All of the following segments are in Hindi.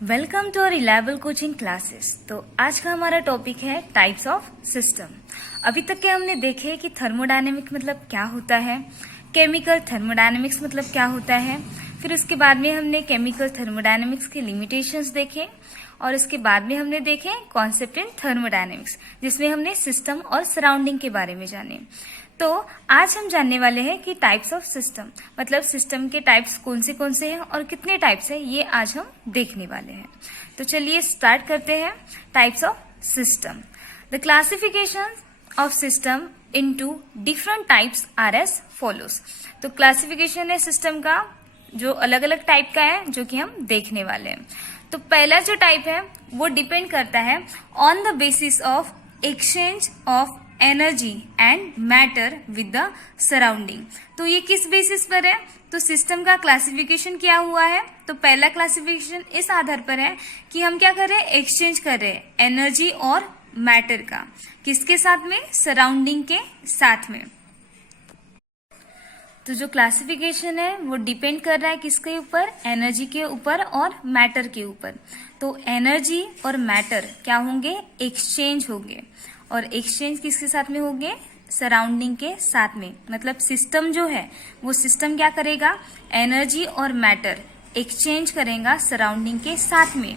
Welcome to our reliable coaching classes. तो आज का हमारा टॉपिक है टाइप्स ऑफ सिस्टम। अभी तक के हमने देखे कि थर्मोडायनेमिक मतलब क्या होता है, केमिकल थर्मोडायनेमिक्स मतलब क्या होता है, फिर उसके बाद में हमने केमिकल थर्मोडायनेमिक्स के लिमिटेशंस देखे और उसके बाद में हमने देखे कॉन्सेप्ट इन थर्मोडायनेमिक्स जिसमें हमने सिस्टम और सराउंडिंग के बारे में जाने। तो आज हम जानने वाले हैं कि टाइप्स ऑफ सिस्टम मतलब सिस्टम के टाइप्स कौन से हैं और कितने टाइप्स हैं, ये आज हम देखने वाले हैं। तो चलिए स्टार्ट करते हैं। Types of system. The classification of system into different types are as follows. तो क्लासिफिकेशन है सिस्टम का जो अलग अलग टाइप का है जो कि हम देखने वाले हैं। तो पहला जो टाइप है वो डिपेंड करता है on the basis of exchange of energy and matter with the surrounding. तो ये किस बेसिस पर है? तो सिस्टम का क्लासिफिकेशन क्या हुआ है? तो पहला क्लासिफिकेशन इस आधार पर है कि हम क्या कर रहे हैं, एक्सचेंज कर रहे हैं एनर्जी और मैटर का। किसके साथ में? सराउंडिंग के साथ में। तो जो क्लासिफिकेशन है वो डिपेंड कर रहा है किसके ऊपर? एनर्जी के ऊपर और मैटर के ऊपर। तो एनर्जी और मैटर क्या होंगे? एक्सचेंज होंगे। और एक्सचेंज किसके साथ में होंगे? सराउंडिंग के साथ में। मतलब सिस्टम जो है वो सिस्टम क्या करेगा? एनर्जी और मैटर एक्सचेंज करेगा सराउंडिंग के साथ में।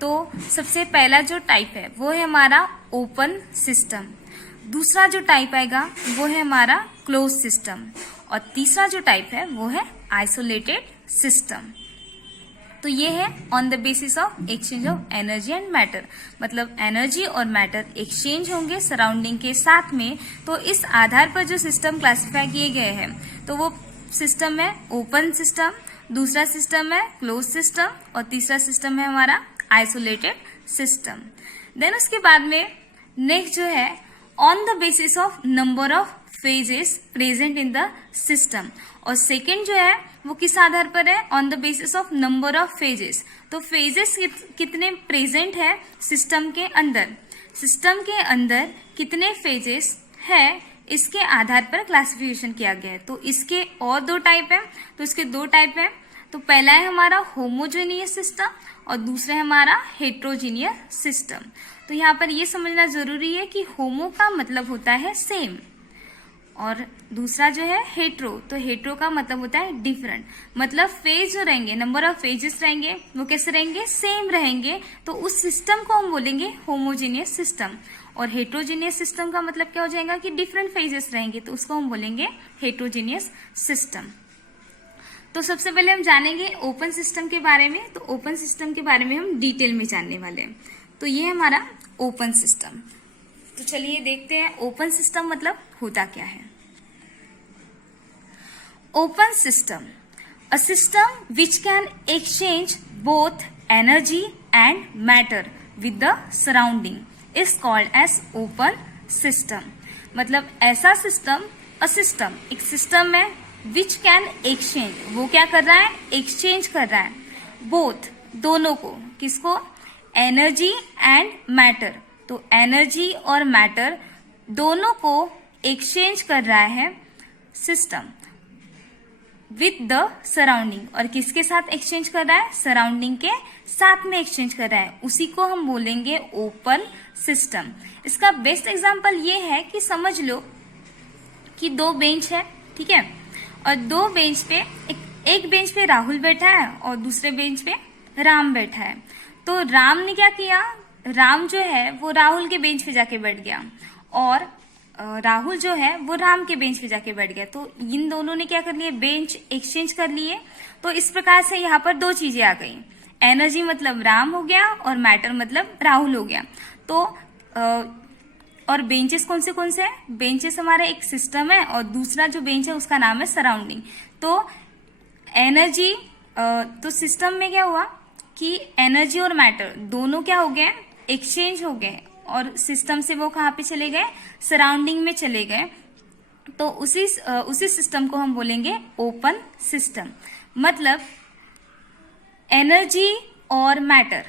तो सबसे पहला जो टाइप है वो है हमारा ओपन सिस्टम। दूसरा जो टाइप आएगा वो है हमारा क्लोज सिस्टम। और तीसरा जो टाइप है वो है आइसोलेटेड सिस्टम। तो ये है on the basis of exchange of energy and matter. मतलब एनर्जी और मैटर एक्सचेंज होंगे सराउंडिंग के साथ में। तो इस आधार पर जो सिस्टम क्लासिफाई किए गए हैं तो वो सिस्टम है ओपन सिस्टम, दूसरा सिस्टम है क्लोज सिस्टम और तीसरा सिस्टम है हमारा आइसोलेटेड सिस्टम। देन उसके बाद में नेक्स्ट जो है on the basis of number of phases present in the system. और सेकेंड जो है वो किस आधार पर है? On the basis of number of phases. तो फेजेस कितने प्रेजेंट है सिस्टम के अंदर, सिस्टम के अंदर कितने फेजेस है इसके आधार पर क्लासिफिकेशन किया गया है। तो इसके और दो टाइप है। तो इसके दो टाइप है। तो पहला है हमारा होमोजेनियस सिस्टम और दूसरा है हमारा हेट्रोजीनियस सिस्टम। तो यहाँ पर ये समझना जरूरी है कि होमो का मतलब होता है सेम और दूसरा जो है हेट्रो। तो हेट्रो का मतलब होता है डिफरेंट। मतलब फेज जो रहेंगे, नंबर ऑफ फेजेस रहेंगे वो कैसे रहेंगे? सेम रहेंगे। तो उस सिस्टम को हम बोलेंगे होमोजेनियस सिस्टम। और हेट्रोजीनियस सिस्टम का मतलब क्या हो जाएगा कि डिफरेंट फेजेस रहेंगे, तो उसको हम बोलेंगे हेट्रोजीनियस सिस्टम। तो सबसे पहले हम जानेंगे ओपन सिस्टम के बारे में। तो ओपन सिस्टम के बारे में हम डिटेल में जानने वाले हैं। तो ये हमारा ओपन सिस्टम। तो चलिए देखते हैं ओपन सिस्टम मतलब होता क्या है। Open system, a system which can exchange both energy and matter with the surrounding is called as open system. मतलब ऐसा सिस्टम, अ सिस्टम एक सिस्टम है विच कैन एक्सचेंज, वो क्या कर रहा है? एक्सचेंज कर रहा है बोथ दोनों को। किसको? Energy and matter. तो एनर्जी और मैटर दोनों को एक्सचेंज कर रहा है सिस्टम विथ द सराउंडिंग। और किसके साथ एक्सचेंज कर रहा है? सराउंडिंग के साथ में एक्सचेंज कर रहा है। उसी को हम बोलेंगे ओपन सिस्टम। इसका बेस्ट एग्जांपल ये है कि समझ लो कि दो बेंच है, ठीक है, और दो बेंच पे एक बेंच पे राहुल बैठा है और दूसरे बेंच पे राम बैठा है। तो राम ने क्या किया? राम जो है वो राहुल के बेंच पे जाके बैठ गया और राहुल जो है वो राम के बेंच पे जाके बैठ गया। तो इन दोनों ने क्या कर लिए? बेंच एक्सचेंज कर लिए। तो इस प्रकार से यहाँ पर दो चीजें आ गई। एनर्जी मतलब राम हो गया और मैटर मतलब राहुल हो गया। तो और बेंचेस कौन से हैं? बेंचेस हमारा एक सिस्टम है और दूसरा जो बेंच है उसका नाम है सराउंडिंग। तो एनर्जी, तो सिस्टम में क्या हुआ कि एनर्जी और मैटर दोनों क्या हो गए? एक्सचेंज हो गए और सिस्टम से वो कहाँ पे चले गए? सराउंडिंग में चले गए। तो उसी सिस्टम को हम बोलेंगे ओपन सिस्टम। मतलब एनर्जी और मैटर,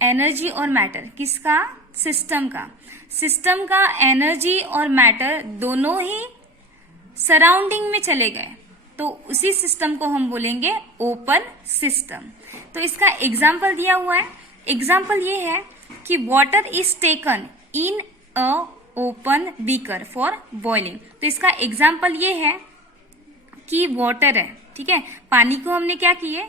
एनर्जी और मैटर किसका? सिस्टम का। सिस्टम का एनर्जी और मैटर दोनों ही सराउंडिंग में चले गए, तो उसी सिस्टम को हम बोलेंगे ओपन सिस्टम। तो इसका एग्जाम्पल दिया हुआ है। एग्जाम्पल ये है कि water is taken in a open beaker for boiling. तो इसका एग्जाम्पल ये है कि वाटर है, ठीक है, पानी को हमने क्या किए,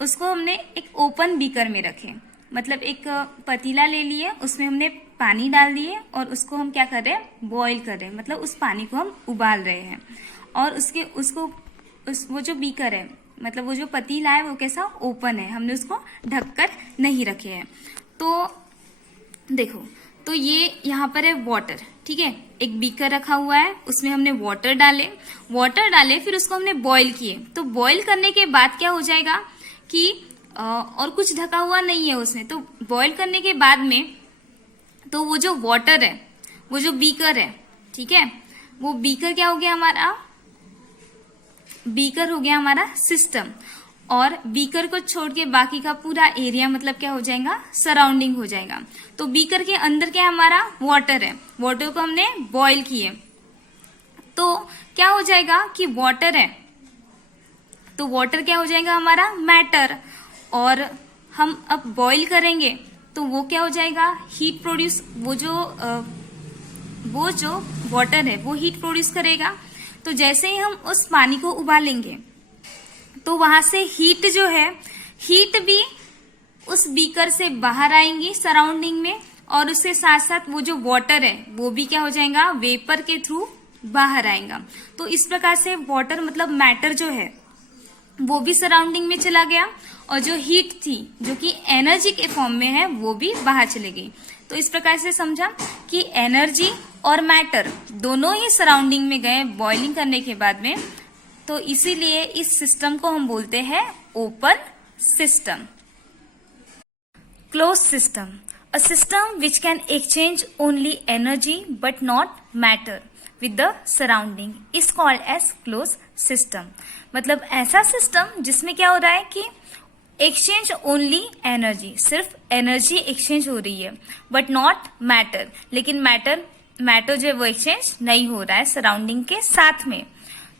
उसको हमने एक ओपन बीकर में रखे, मतलब एक पतीला ले लिए, उसमें हमने पानी डाल दिए और उसको हम क्या कर रहे हैं, बॉईल कर रहे हैं, मतलब उस पानी को हम उबाल रहे हैं। और वो जो बीकर है, मतलब वो जो पतीला है वो कैसा ओपन है, हमने उसको ढककर नहीं रखे हैं। तो देखो, तो ये यहाँ पर है वाटर, ठीक है, एक बीकर रखा हुआ है, उसमें हमने वाटर डाले, फिर उसको हमने बॉईल किए। तो बॉईल करने के बाद क्या हो जाएगा कि और कुछ ढका हुआ नहीं है उसमें, तो बॉईल करने के बाद में तो वो जो वाटर है, वो जो बीकर है, ठीक है, वो बीकर क्या हो गया हमारा, बीकर हो गया हमारा सिस्टम। और बीकर को छोड़ के बाकी का पूरा एरिया मतलब क्या हो जाएगा, सराउंडिंग हो जाएगा। तो बीकर के अंदर क्या हमारा वाटर है, वाटर को हमने बॉईल किए, तो क्या हो जाएगा कि वाटर है, तो वाटर क्या हो जाएगा हमारा मैटर। और हम अब बॉईल करेंगे तो वो क्या हो जाएगा, हीट प्रोड्यूस, वो जो वाटर है वो हीट प्रोड्यूस करेगा। तो जैसे ही हम उस पानी को उबालेंगे तो वहां से हीट जो है, हीट भी उस बीकर से बाहर आएंगी सराउंडिंग में, और उसके साथ साथ वो जो वाटर है वो भी क्या हो जाएगा, वेपर के थ्रू बाहर आएगा। तो इस प्रकार से वाटर मतलब मैटर जो है वो भी सराउंडिंग में चला गया, और जो हीट थी जो कि एनर्जी के फॉर्म में है वो भी बाहर चली गई। तो इस प्रकार से समझा कि एनर्जी और मैटर दोनों ही सराउंडिंग में गए बॉइलिंग करने के बाद में। तो इसीलिए इस सिस्टम को हम बोलते हैं open system. Close system, a system which can exchange only energy but not matter with the surrounding is called as closed system। मतलब ऐसा सिस्टम जिसमें क्या हो रहा है कि एक्सचेंज ओनली एनर्जी, सिर्फ एनर्जी एक्सचेंज हो रही है, बट नॉट मैटर, लेकिन मैटर जो है वो एक्सचेंज नहीं हो रहा है सराउंडिंग के साथ में।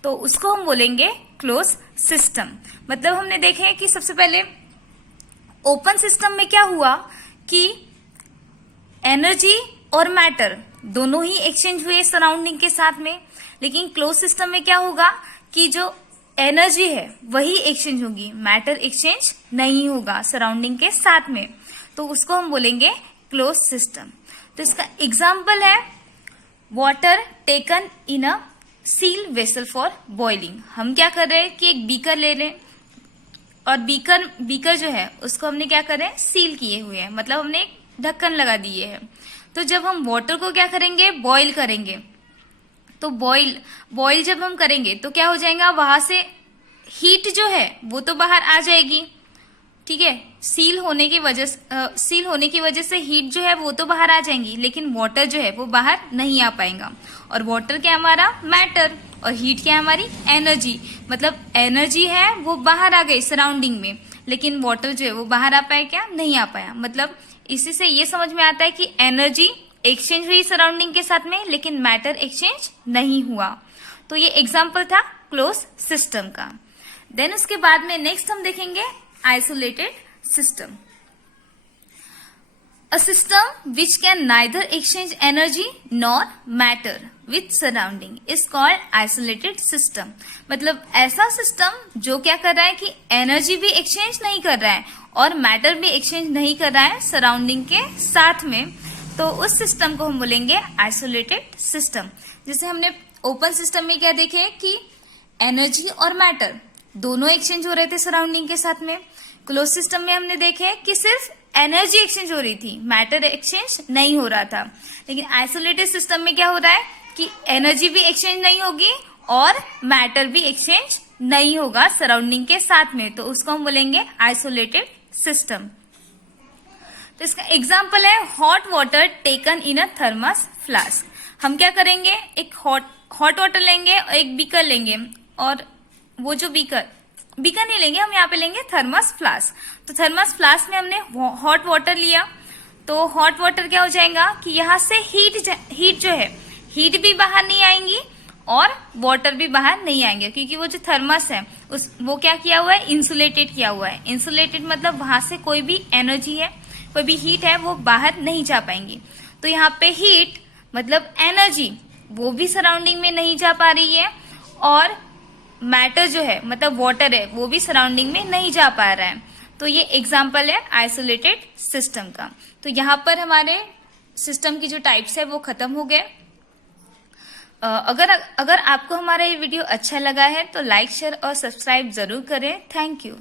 तो उसको हम बोलेंगे क्लोज सिस्टम। मतलब हमने देखे कि सबसे पहले ओपन सिस्टम में क्या हुआ कि एनर्जी और मैटर दोनों ही एक्सचेंज हुए सराउंडिंग के साथ में, लेकिन क्लोज सिस्टम में क्या होगा कि जो एनर्जी है वही एक्सचेंज होगी, मैटर एक्सचेंज नहीं होगा सराउंडिंग के साथ में। तो उसको हम बोलेंगे क्लोज सिस्टम। तो इसका एग्जाम्पल है water taken in a seal vessel for boiling. हम क्या कर रहे हैं कि एक बीकर ले लें, और बीकर जो है उसको हमने क्या करें, सील किए हुए हैं, मतलब हमने एक ढक्कन लगा दिए हैं। तो जब हम वाटर को क्या करेंगे, बॉईल करेंगे, तो बॉईल जब हम करेंगे तो क्या हो जाएगा, वहां से हीट जो है वो तो बाहर आ जाएगी, ठीक है, सील होने की वजह से हीट जो है वो तो बाहर आ जाएंगी, लेकिन वाटर जो है वो बाहर नहीं आ पाएगा। और वाटर क्या हमारा मैटर, और हीट क्या हमारी एनर्जी, मतलब एनर्जी है वो बाहर आ गई सराउंडिंग में, लेकिन वाटर जो है वो बाहर आ पाया क्या, नहीं आ पाया। मतलब इसी से ये समझ में आता है कि एनर्जी एक्सचेंज हुई सराउंडिंग के साथ में, लेकिन मैटर एक्सचेंज नहीं हुआ। तो ये एग्जाम्पल था क्लोज सिस्टम का। देन उसके बाद में नेक्स्ट हम देखेंगे isolated system. A system which can neither exchange energy nor matter with surrounding is called isolated system. मतलब ऐसा सिस्टम जो क्या कर रहा है कि एनर्जी भी एक्सचेंज नहीं कर रहा है और मैटर भी एक्सचेंज नहीं कर रहा है सराउंडिंग के साथ में, तो उस सिस्टम को हम बोलेंगे आइसोलेटेड सिस्टम। जैसे हमने ओपन सिस्टम में क्या देखे कि एनर्जी और मैटर दोनों एक्सचेंज हो रहे थे सराउंडिंग के साथ में। क्लोज सिस्टम में हमने देखे कि सिर्फ एनर्जी एक्सचेंज हो रही थी, मैटर एक्सचेंज नहीं हो रहा था। लेकिन आइसोलेटेड सिस्टम में क्या हो रहा है कि एनर्जी भी एक्सचेंज नहीं होगी और मैटर भी एक्सचेंज नहीं होगा सराउंडिंग के साथ में, तो उसको हम बोलेंगे आइसोलेटेड सिस्टम। तो इसका एग्जाम्पल है hot water taken in a thermos flask. हम क्या करेंगे, एक हॉट वाटर लेंगे और एक बीकर लेंगे, और वो जो बीकर नहीं लेंगे, हम यहाँ पे लेंगे थर्मस फ्लास्क। तो थर्मस फ्लास्क में हमने हॉट वाटर लिया, तो हॉट वाटर क्या हो जाएगा कि यहाँ से हीट जो है हीट भी बाहर नहीं आएंगी और वाटर भी बाहर नहीं आएंगे, क्योंकि वो जो थर्मस है वो क्या किया हुआ है, इंसुलेटेड किया हुआ है। इंसुलेटेड मतलब वहां से कोई भी एनर्जी है, कोई भी हीट है, वो बाहर नहीं जा पाएंगी। तो यहाँ पे हीट मतलब एनर्जी वो भी सराउंडिंग में नहीं जा पा रही है, और मैटर जो है मतलब वाटर है वो भी सराउंडिंग में नहीं जा पा रहा है। तो ये एग्जाम्पल है आइसोलेटेड सिस्टम का। तो यहाँ पर हमारे सिस्टम की जो टाइप्स है वो खत्म हो गए। अगर आपको हमारा ये वीडियो अच्छा लगा है तो लाइक, शेयर और सब्सक्राइब जरूर करें। Thank you.